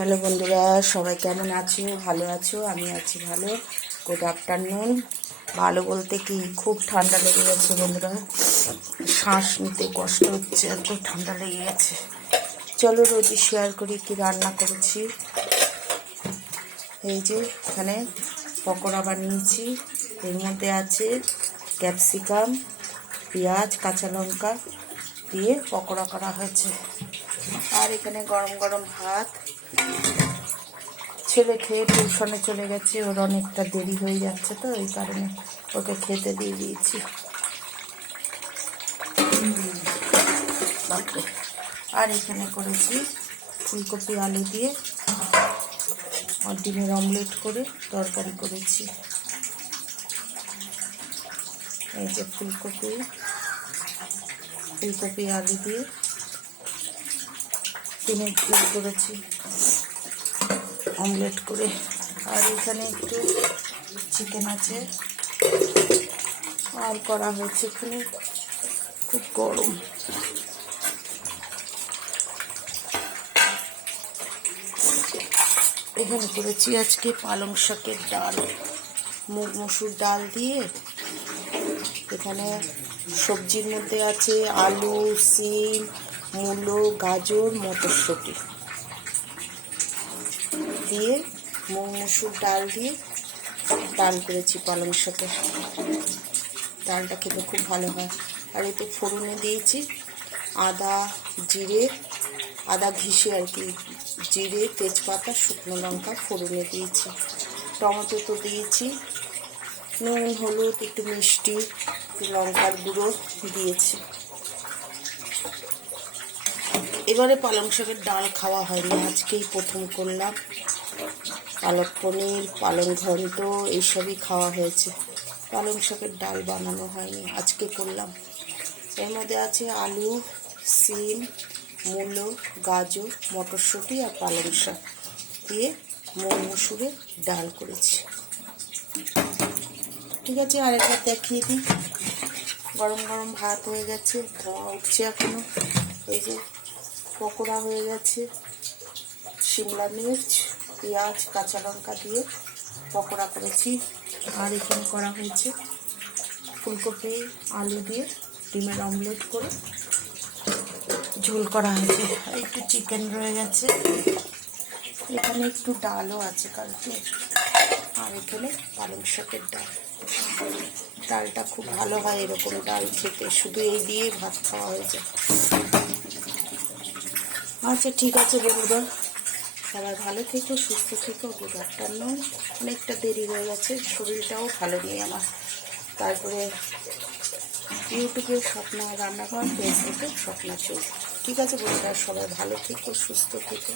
Hello বন্ধুরা, সবাই কেমন আছো? ভালো আছো? আমি আছি ভালো। Good afternoon. ভালো বলতে কি, খুব ঠান্ডা লেগে গেছে বন্ধুরা, শ্বাস নিতে কষ্ট হচ্ছে, এত ঠান্ডা লেগে গেছে। চলো রোজই শেয়ার করি কি রান্না করেছি। এই যে এখানে পকোড়া বানিয়েছি, এর মধ্যে আছে ক্যাপসিকাম, পেঁয়াজ, কাঁচা লঙ্কা দিয়ে পকোড়া করা হয়েছে। আর এখানে গরম গরম ভাত। ছেলে খেয়ে টিউশনে চলে গেছে, ওর অনেকটা দেরি হয়ে যাচ্ছে, তো এই কারণে ওকে খেতে দিয়ে দিয়েছি। আর এখানে করেছি ফুলকপি আলু দিয়ে আর ডিমের অমলেট করে তরকারি করেছি। এই যে ফুলকপি আলু দিয়ে ডিমের ঝোল করেছি অমলেট করে। আর এখানে একটু চিকেন আছে আর করা হয়েছে। এখানে খুব গরম। এখানে করেছি আজকে পালং শাকের ডাল, মুগ মসুর ডাল দিয়ে। এখানে সবজির মধ্যে আছে আলু, সিম, মূলো, গাজর, মটরশুঁটি দিয়ে মুগ মসুর ডাল দিয়ে ডাল করেছি। পালং শাকের ডালটা খেতে খুব ভালো হয়। আর এতে ফোড়নে দিয়েছি আদা, জিরে, আদা ঘিষে আর কি, জিরে, তেজপাতা, শুকনো লঙ্কা ফোড়নে দিয়েছি। টমেটো তো দিয়েছি, নুন, হলুদ, একটু মিষ্টি, লঙ্কার গুঁড়ো দিয়েছি। এবারে পালং শাকের ডাল খাওয়া হয়নি, আজকেই প্রথম করলাম। পালক পনির, পালং ঘন্ট এইসবই খাওয়া হয়েছে, পালং শাকের ডাল বানানো হয়নি, আজকে করলাম। এর মধ্যে আছে আলু, সিম, মূলো, গাজর, মটরশুঁটি আর পালং শাক দিয়ে মুগ মসুরের ডাল করেছি। ঠিক আছে, আরেকবার দেখিয়ে দিই। গরম গরম ভাত হয়ে গেছে, ধোঁয়া উঠছে এখনো। এই যে পকোড়া হয়ে গেছে, শিমলা মির্চ, পেঁয়াজ, কাঁচা লঙ্কা দিয়ে পকোড়া করেছি। আর এখানে করা হয়েছে ফুলকপি আলু দিয়ে ডিমের অমলেট করে ঝোল করা হয়েছে। একটু চিকেন রয়ে গেছে, এখানে একটু ডালও আছে কালকে। আর এখানে পালং শাকের ডাল। ডালটা খুব ভালো হয় এরকম ডাল খেতে, শুধু এই দিয়ে ভাত খাওয়া হয়ে যায়। আচ্ছা ঠিক আছে বন্ধুরা, সবাই ভালো থেকো, সুস্থ থেকো। Good afternoon. অনেকটা দেরি হয়ে গেছে, শরীরটাও ভালো নেই আমার। তারপরে ইউটিউবে স্বপ্না রান্নাঘর, ফেসবুকে স্বপ্না চৌধুরী। ঠিক আছে বন্ধুরা, সবাই ভালো থেকো, সুস্থ থেকো।